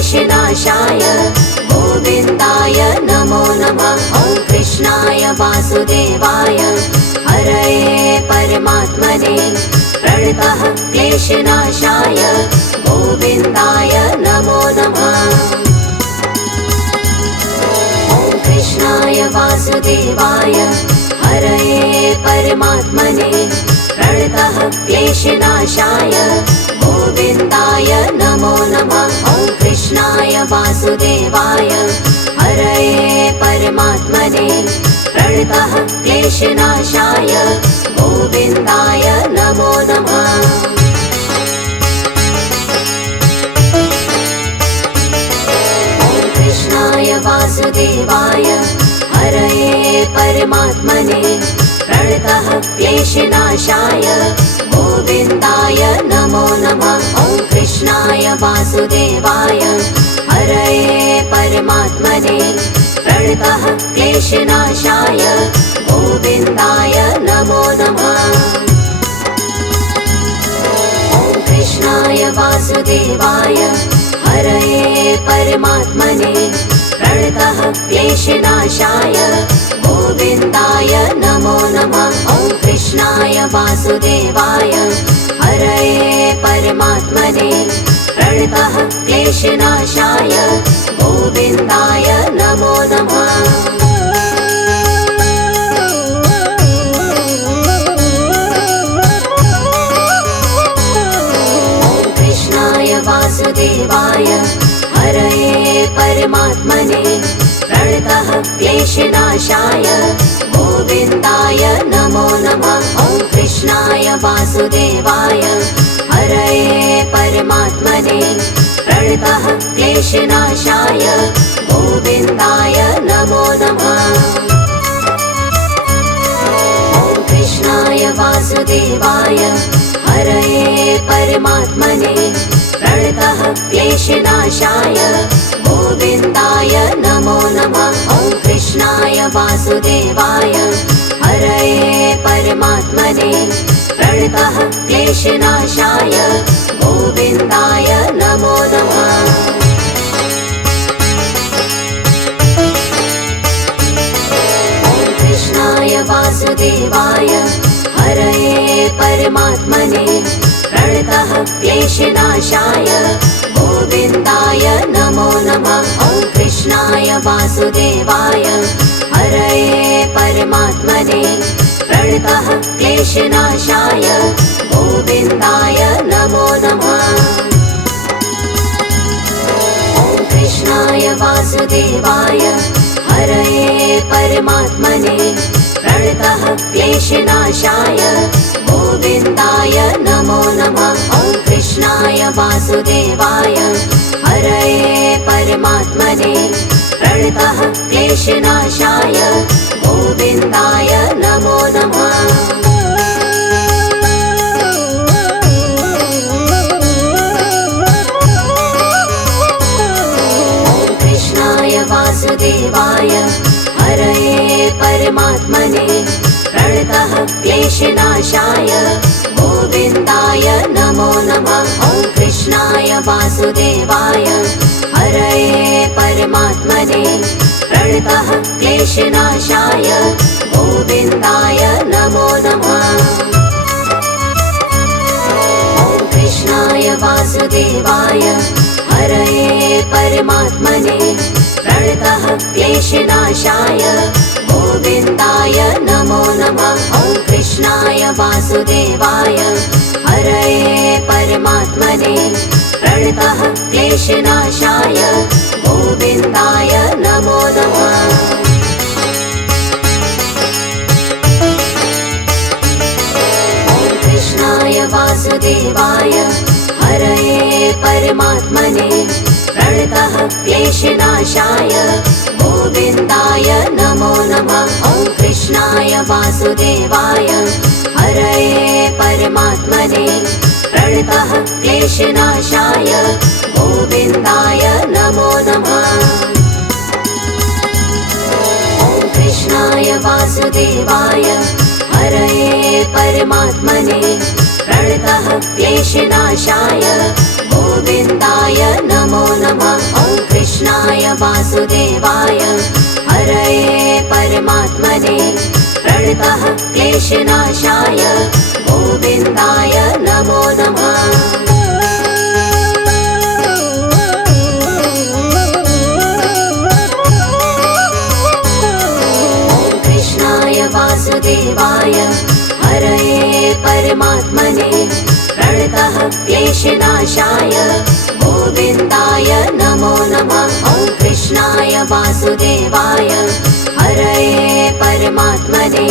क्लेशनाशाय गोविन्दाय नमो नमः। ॐ कृष्णाय वासुदेवाय हरये परमात्मने प्रणतः क्लेशनाशाय गोविन्दाय नमो नमः। ॐ कृष्णाय वासुदेवाय हरये परमात्मने प्रणतः क्लेशनाशाय गोविन्दाय नमो नमः। ॐ कृष्णाय वासुदेवाय हरये परमात्मने प्रणतः क्लेशनाशाय गोविन्दाय नमो नमः। ॐ कृष्णाय वासुदेवाय हरये परमात्मने प्रणतः क्लेशनाशाय गोविन्दाय नमो नमः। ॐ कृष्णाय वासुदेवाय हरये परमात्मने प्रणतः क्लेशनाशाय गोविन्दाय नमो नमः। ॐ कृष्णाय वासुदेवाय हरये परमात्मने प्रणतः क्लेशनाशाय गोविन्दाय नमो नमः। ॐ कृष्णाय वासुदेवाय हरये परमात्मने प्रणतः क्लेशनाशाय गोविन्दाय नमो नमः। ॐ कृष्णाय वासुदेवाय हरये परमात्मने प्रणतः क्लेशनाशाय गोविन्दाय नमो नमः। ॐ कृष्णाय वासुदेवाय हरये परमात्मने प्रणतः क्लेशनाशाय गोविन्दाय नमो नमः। ॐ कृष्णाय वासुदेवाय हरये परमात्मने प्रणतः क्लेशनाशाय गोविन्दाय नमो नमः। ॐ कृष्णाय वासुदेवाय हरये परमात्मने प्रणतः क्लेशनाशाय गोविन्दाय नमो नमः। ॐ कृष्णाय वासुदेवाय हरये परमात्मने प्रणतः क्लेशनाशाय गोविन्दाय नमो नमः। ॐ कृष्णाय वासुदेवाय हरये परमात्मने प्रणतः क्लेशनाशाय गोविन्दाय नमो नमः। ॐ कृष्णाय वासुदेवाय हरये परमात्मने प्रणतः क्लेशनाशाय गोविन्दाय नमो नमः। ॐ कृष्णाय वासुदेवाय हरये परमात्मने प्रणतः क्लेशनाशाय गोविन्दाय नमो नमः। ॐ कृष्णाय वासुदेवाय हरये परमात्मने प्रणतः क्लेशनाशाय गोविन्दाय नमो नमः। ॐ कृष्णाय वासुदेवाय हरये परमात्मने प्रणतः क्लेशनाशाय गोविन्दाय नमो नमः। ॐ कृष्णाय वासुदेवाय हरये परमात्मने प्रणतः क्लेशनाशाय गोविन्दाय नमो नमः। ॐ कृष्णाय वासुदेवाय हरये परमात्मने प्रणतः क्लेशनाशाय गोविन्दाय नमो नमः। ॐ कृष्णाय वासुदेवाय हरये परमात्मने प्रणतः क्लेशनाशाय गोविन्दाय नमो नमः। ॐ कृष्णाय वासुदेवाय हरये परमात्मने प्रणतः क्लेशनाशाय गोविन्दाय नमो नमः। ॐ कृष्णाय वासुदेवाय हरये परमात्मने प्रणतः क्लेशनाशाय गोविन्दाय नमो नमः। वासुदेवाय हरये परमात्मने प्रणतः क्लेशनाशाय गोविन्दाय नमो नमः। वासुदेवाय हरये परमात्मने प्रणतः क्लेशनाशाय गोविन्दाय नमो नमः। ॐ कृष्णाय वासुदेवाय हरये परमात्मने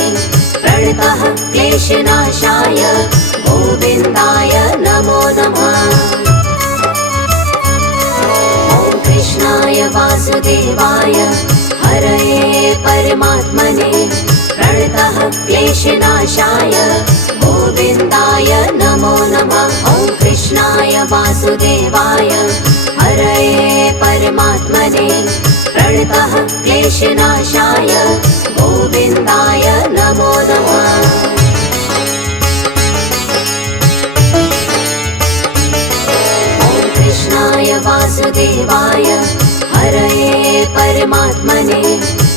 प्रणतः क्लेशनाशाय गोविन्दाय नमो नमः। ॐ कृष्णाय वासुदेवाय हरये परमात्मने प्रणतः क्लेशनाशाय गोविन्दाय नमो नमः। ॐ कृष्णाय वासुदेवाय हरये परमात्मने प्रणतः क्लेशनाशाय गोविन्दाय नमो नमः। ॐ कृष्णाय वासुदेवाय हरये परमात्मने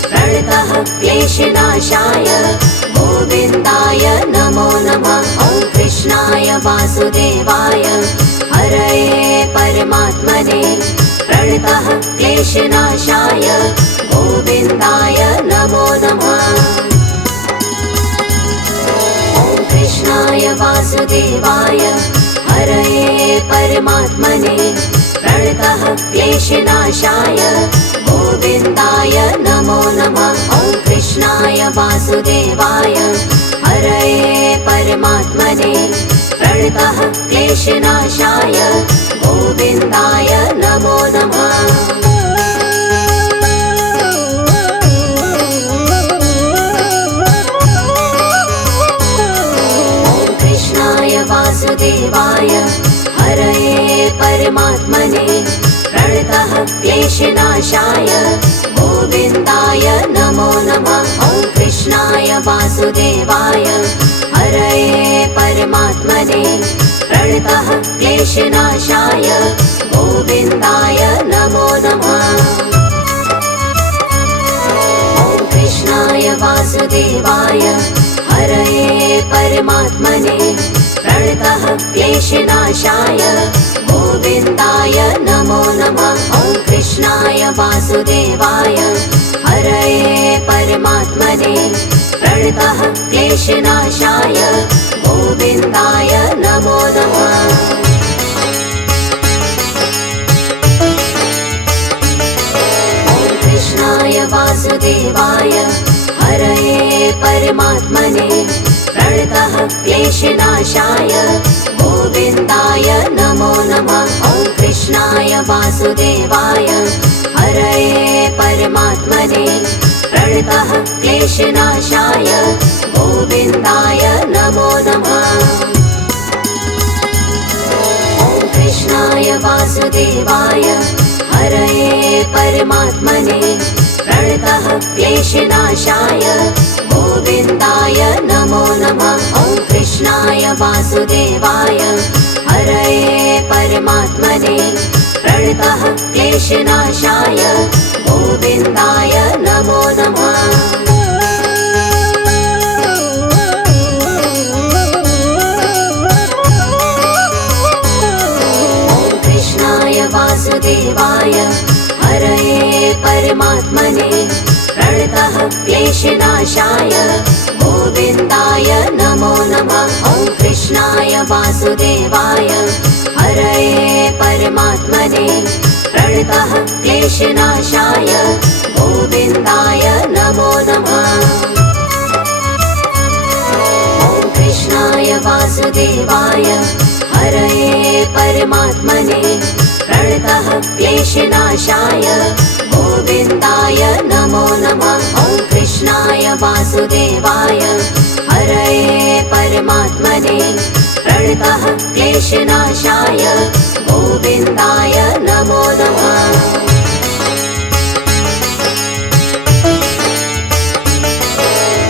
प्रणतः क्लेशनाशाय गोविन्दाय नमो नमः। ॐ कृष्णाय वासुदेवाय हरये परमात्मने प्रणतः क्लेशनाशाय गोविन्दाय नमो नमः। ॐ कृष्णाय वासुदेवाय हरये परमात्मने प्रणतः क्लेशनाशाय गोविन्दाय नमो नमः। ॐ कृष्णाय वासुदेवाय हरये परमात्मने प्रणतः क्लेशनाशाय गोविन्दाय नमो नमः। ॐ कृष्णाय वासुदेवाय हरये परमात्मने प्रणतः क्लेशनाशाय गोविन्दाय नमो नमः। ॐ कृष्णाय वासुदेवाय हरये परमात्मने प्रणतः क्लेशनाशाय गोविन्दाय नमो नमः। ॐ कृष्णाय वासुदेवाय हरये परमात्मने प्रणतः क्लेशनाशाय गोविन्दाय नमो नमः। ॐ कृष्णाय वासुदेवाय हरये परमात्मने प्रणतः क्लेशनाशाय गोविन्दाय नमो नमः। ॐ कृष्णाय वासुदेवाय हरये परमात्मने प्रणतः क्लेशनाशाय गोविन्दाय नमो नमः। ॐ कृष्णाय वासुदेवाय हरये परमात्मने प्रणतः क्लेशनाशाय गोविन्दाय नमो नमः। ॐ कृष्णाय वासुदेवाय हरये परमात्मने प्रणतः क्लेशनाशाय गोविन्दाय नमो नमः। ॐ कृष्णाय वासुदेवाय हरये परमात्मने प्रणतः क्लेशनाशाय गोविन्दाय नमो नमः। ॐ कृष्णाय वासुदेवाय हरये परमात्मने प्रणतः क्लेशनाशाय गोविन्दाय नमो नमः। ॐ कृष्णाय वासुदेवाय हरये परमात्मने प्रणतः क्लेशनाशाय गोविन्दाय नमो नमः। ॐ कृष्णाय वासुदेवाय हरये परमात्मने प्रणतः क्लेशनाशाय गोविन्दाय नमो नमः। ॐ कृष्णाय वासुदेवाय हरये परमात्मने प्रणतः क्लेशनाशाय गोविन्दाय नमो नमः।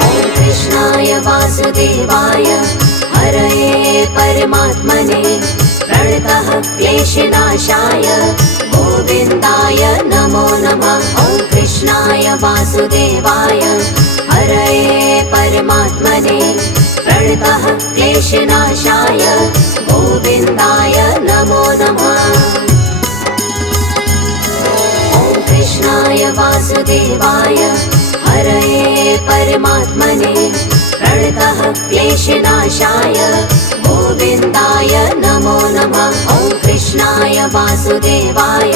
ॐ कृष्णाय वासुदेवाय हरये परमात्मने प्रणतः क्लेशनाशाय गोविन्दाय नमो नमः। ॐ वासुदेवाय हरये परमात्मने प्रणतः क्लेशनाशाय गोविन्दाय नमो नमः। ॐ कृष्णाय वासुदेवाय हरये परमात्मने प्रणतः क्लेशनाशाय गोविन्दाय नमो नमः। ॐ कृष्णाय वासुदेवाय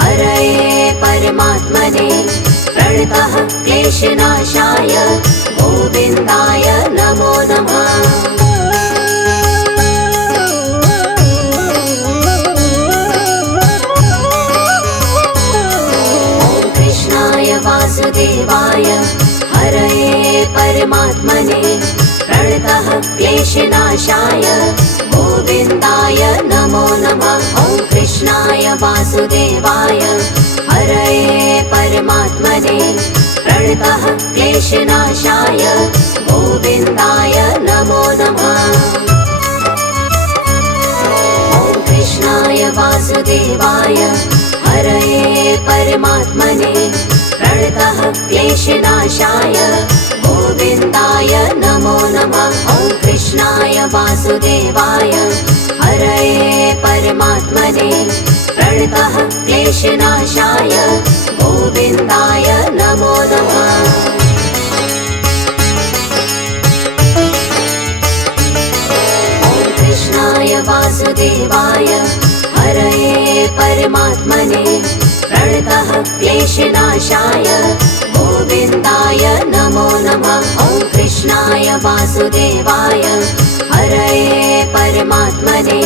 हरये परमात्मने प्रणतः क्लेशनाशाय गोविन्दाय नमो नमः। ॐ कृष्णाय वासुदेवाय हरये परमात्मने प्रणतः क्लेशनाशाय गोविन्दाय नमो नमः। ॐ कृष्णाय वासुदेवाय हरये परमात्मने प्रणतः क्लेशनाशाय गोविन्दाय नमो नमः। ॐ कृष्णाय वासुदेवाय हरये परमात्मने प्रणतः क्लेशनाशाय गोविन्दाय नमो नमः। ॐ कृष्णाय वासुदेवाय हरये परमात्मने प्रणतः क्लेशनाशाय गोविन्दाय नमो नमः। ॐ कृष्णाय वासुदेवाय हरये परमात्मने प्रणतः क्लेशनाशाय गोविन्दाय नमो नमः। ॐ कृष्णाय वासुदेवाय हरये परमात्मने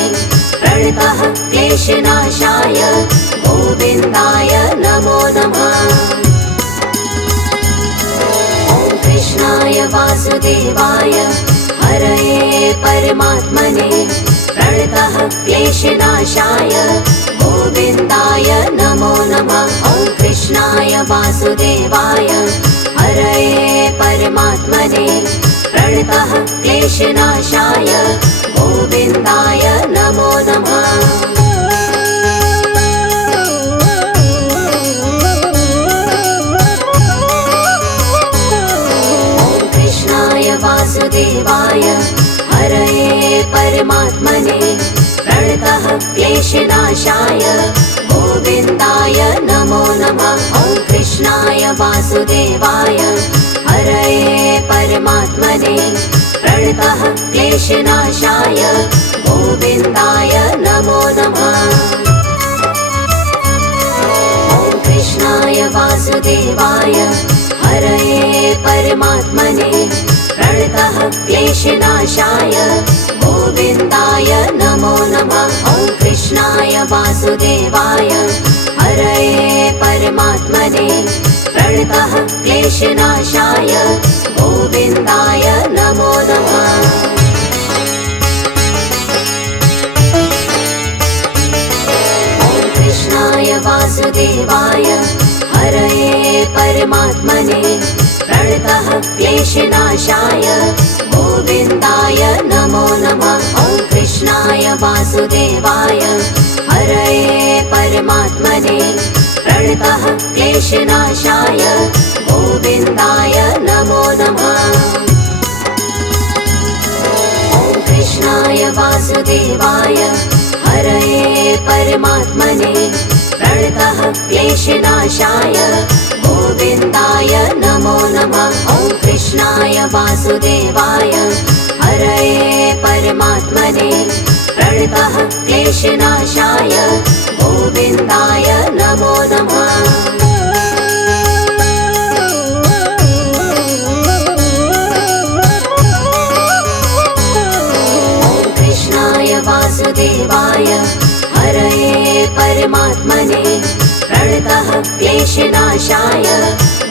प्रणतः क्लेशनाशाय गोविन्दाय नमो नमः। ॐ कृष्णाय वासुदेवाय हरये परमात्मने प्रणतः क्लेशनाशाय गोविन्दाय नमो नमः। ॐ कृष्णाय वासुदेवाय हरये परमात्मने प्रणतः क्लेशनाशाय गोविन्दाय नमो नमः। ॐ कृष्णाय वासुदेवाय हरये परमात्मने प्रणतः क्लेशनाशाय गोविन्दाय नमो नमः। ॐ कृष्णाय वासुदेवाय हरये परमात्मने प्रणतः क्लेशनाशाय गोविन्दाय नमो नमः। ॐ कृष्णाय वासुदेवाय हरये परमात्मने प्रणतः क्लेशनाशाय गोविन्दाय नमो नमः। ॐ कृष्णाय वासुदेवाय हरये परमात्मने प्रणतः क्लेशनाशाय गोविन्दाय नमो नमः। ॐ कृष्णाय वासुदेवाय हरये परमात्मने प्रणतः क्लेशनाशाय गोविन्दाय नमो नमः। ॐ कृष्णाय वासुदेवाय हरये परमात्मने प्रणतः क्लेशनाशाय गोविन्दाय नमो नमः। ॐ कृष्णाय वासुदेवाय हरये परमात्मने प्रणतः क्लेशनाशाय गोविन्दाय नमो नमः। ॐ कृष्णाय वासुदेवाय हरये परमात्मने प्रणतः क्लेशनाशाय गोविन्दाय नमो नमः। ॐ कृष्णाय वासुदेवाय हरये परमात्मने प्रणतः क्लेशनाशाय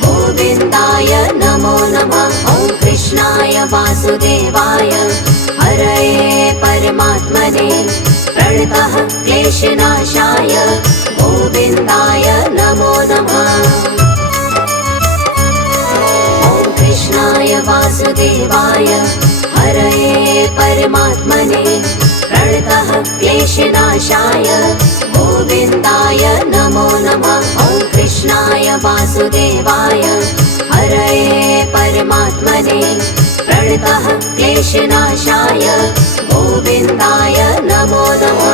गोविन्दाय नमो नमः। ॐ कृष्णाय वासुदेवाय हरये परमात्मने प्रणतः क्लेशनाशाय गोविन्दाय नमो नमः। ॐ कृष्णाय वासुदेवाय हरये परमात्मने प्रणतः क्लेशनाशाय गोविन्दाय नमो नमः। ॐ कृष्णाय वासुदेवाय वासुदेवाय हरये परमात्मने प्रणतः क्लेशनाशाय गोविन्दाय नमो नमः।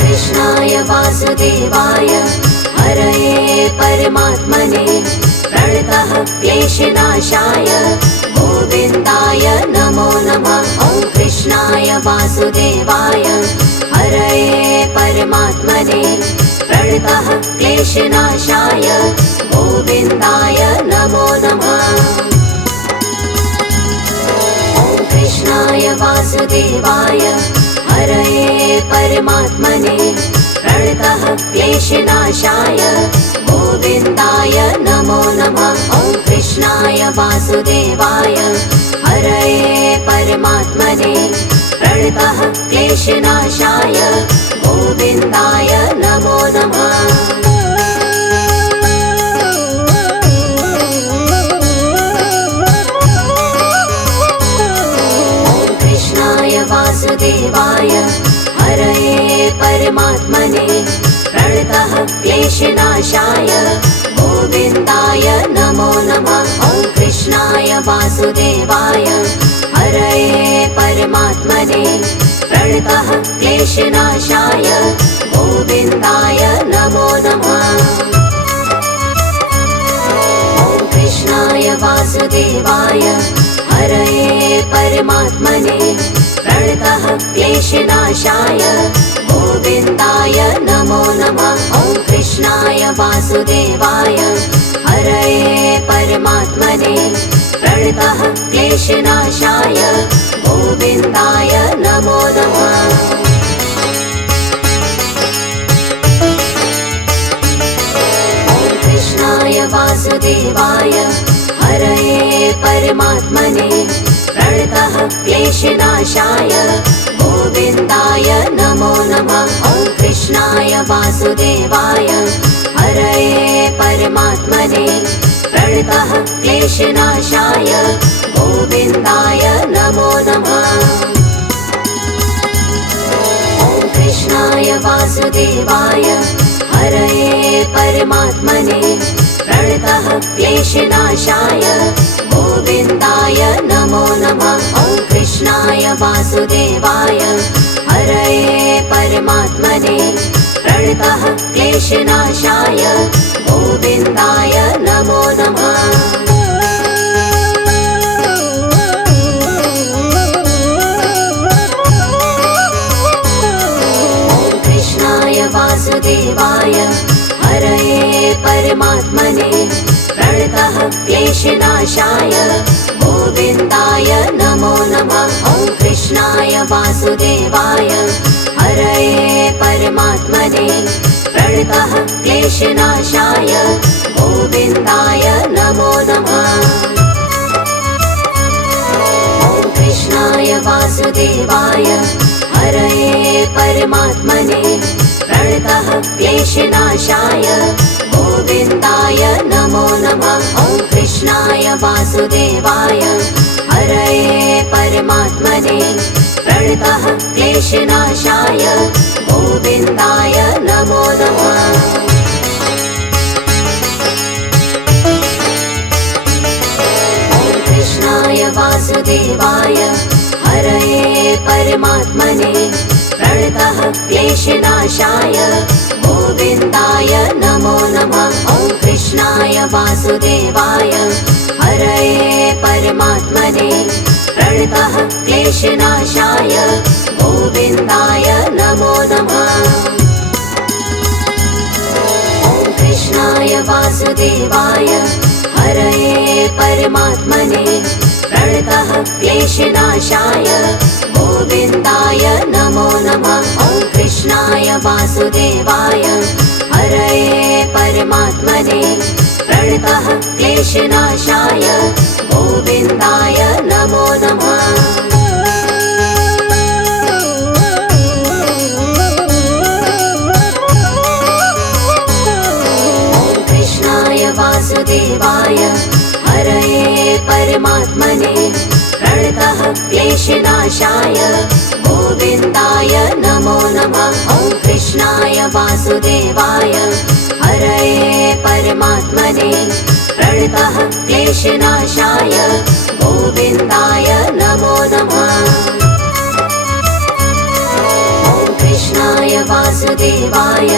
कृष्णाय वासुदेवाय हरये परमात्मने प्रणतः क्लेशनाशाय गोविन्दाय नमो नमः। ॐ कृष्णाय वासुदेवाय हरये परमात्मने प्रणतः क्लेशनाशाय गोविन्दाय नमो नमः। ॐ कृष्णाय वासुदेवाय हरये परमात्मने प्रणतः क्लेशनाशाय गोविन्दाय नमो नमः। ॐ कृष्णाय वासुदेवाय हरये परमात्मने प्रणतः क्लेशनाशाय गोविन्दाय नमो नमः। वासुदेवाय हरये परमात्मने प्रणतः क्लेशनाशाय गोविन्दाय नमो नमः। ॐ कृष्णाय वासुदेवाय हरये परमात्मने प्रणतः क्लेशनाशाय गोविन्दाय नमो नमः। ॐ कृष्णाय वासुदेवाय हरये परमात्मने प्रणतः क्लेशनाशाय गोविन्दाय नमो नमः। ॐ कृष्णाय वासुदेवाय हरये परमात्मने प्रणतः क्लेशनाशाय गोविन्दाय नमो नमः। ॐ कृष्णाय वासुदेवाय हरये परमात्मने प्रणतः क्लेशनाशाय गोविन्दाय नमो नमः। ॐ कृष्णाय वासुदेवाय हरये परमात्मने प्रणतः क्लेशनाशाय गोविन्दाय नमो नमः। ॐ कृष्णाय वासुदेवाय हरये परमात्मने प्रणतः क्लेशनाशाय गोविन्दाय नमो नमः। ॐ कृष्णाय वासुदेवाय हरये परमात्मने प्रणतः क्लेशनाशाय गोविन्दाय नमो नमः। ॐ कृष्णाय वासुदेवाय हरये परमात्मने प्रणतः क्लेशनाशाय गोविन्दाय नमो नमः। ॐ कृष्णाय वासुदेवाय हरये परमात्मने प्रणतः क्लेशनाशाय गोविन्दाय नमो नमः। ॐ कृष्णाय वासुदेवाय हरये परमात्मने प्रणतः क्लेशनाशाय गोविन्दाय नमो नमः। ॐ कृष्णाय वासुदेवाय हरये परमात्मने प्रणतः क्लेशनाशाय गोविन्दाय नमो नमः। ॐ कृष्णाय वासुदेवाय हरये परमात्मने प्रणतः क्लेशनाशाय गोविन्दाय नमो नमः। ॐ कृष्णाय वासुदेवाय हरये परमात्मने प्रणतः क्लेशनाशाय गोविन्दाय नमो नमः। ॐ कृष्णाय वासुदेवाय हरये परमात्मने प्रणतः क्लेशनाशाय गोविन्दाय नमो नमः। ॐ कृष्णाय वासुदेवाय हरये परमात्मने प्रणतः क्लेशनाशाय गोविन्दाय नमो नमः। ॐ कृष्णाय वासुदेवाय हरये परमात्मने प्रणतः क्लेशनाशाय गोविन्दाय नमो नमः। कृष्णाय वासुदेवाय हरये परमात्मने प्रणतः क्लेशनाशाय गोविन्दाय नमो नमः। ॐ कृष्णाय वासुदेवाय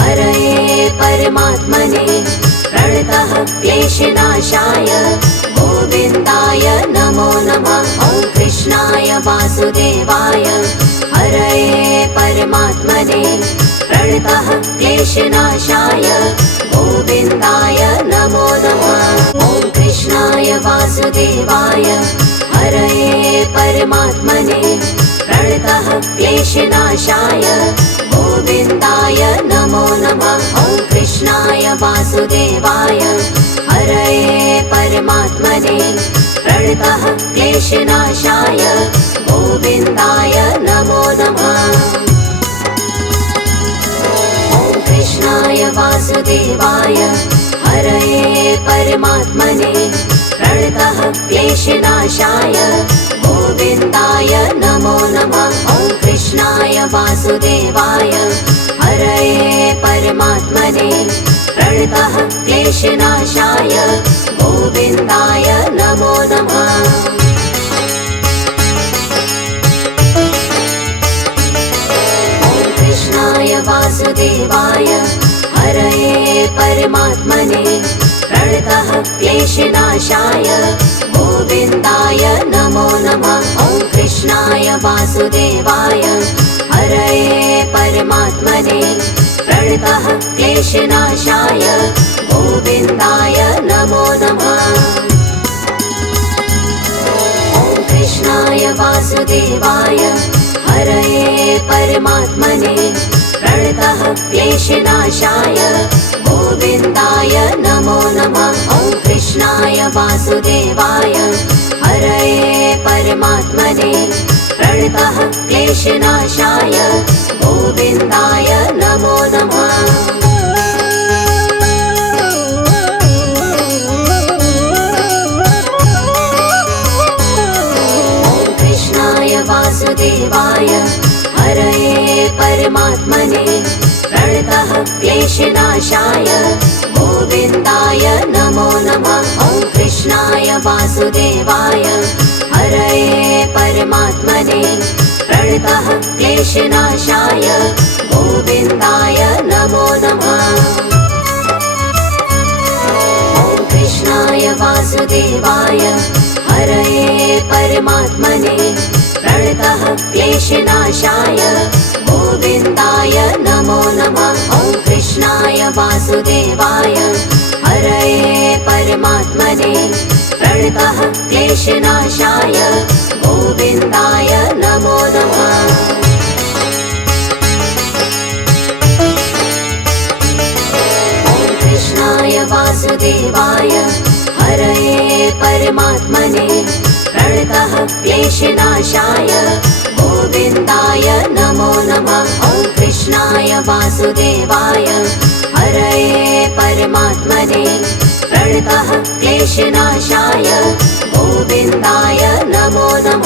हरये परमात्मने प्रणतः क्लेशनाशाय गोविन्दाय नमो नमः। ॐ कृष्णाय वासुदेवाय हरये परमात्मने प्रणतः क्लेशनाशाय गोविन्दाय नमो नमः। ॐ कृष्णाय वासुदेवाय हरये परमात्मने प्रणतः क्लेशनाशाय गोविन्दाय नमो नमः। ॐ कृष्णाय वासुदेवाय हरये परमात्मने प्रणतः क्लेशनाशाय गोविन्दाय नमो नमः। ॐ कृष्णाय वासुदेवाय हरये परमात्मने प्रणतः क्लेशनाशाय गोविन्दाय नमो नमः। ॐ कृष्णाय वासुदेवाय हरये परमात्मने प्रणतः क्लेशनाशाय गोविन्दाय नमो नमः। ॐ कृष्णाय वासुदेवाय हरये परमात्मने प्रणतः क्लेशनाशाय गोविन्दाय नमो नमः। ॐ कृष्णाय वासुदेवाय हरये परमात्मने प्रणतः क्लेशनाशाय गोविन्दाय नमो नमः। ॐ कृष्णाय वासुदेवाय हरये परमात्मने प्रणतः क्लेशनाशाय गोविन्दाय नमो नमः। ॐ कृष्णाय वासुदेवाय हरये परमात्मने प्रणतः क्लेशनाशाय गोविन्दाय नमो नमः। ॐ कृष्णाय वासुदेवाय हरये परमात्मने प्रणतः क्लेशनाशाय गोविन्दाय नमो नमः। ॐ कृष्णाय वासुदेवाय हरये परमात्मने प्रणतः क्लेशनाशाय गोविन्दाय नमो नमः। ॐ कृष्णाय वासुदेवाय हरये परमात्मने प्रणतः क्लेशनाशाय गोविन्दाय नमो नमः। ॐ कृष्णाय वासुदेवाय हरये परमात्मने प्रणतः क्लेशनाशाय गोविन्दाय नमो नमः। ॐ कृष्णाय वासुदेवाय हरये परमात्मने प्रणतः क्लेशनाशाय गोविन्दाय नमो नमः। ॐ कृष्णाय वासुदेवाय हरये परमात्मने प्रणतः क्लेशनाशाय गोविन्दाय नमो नमः।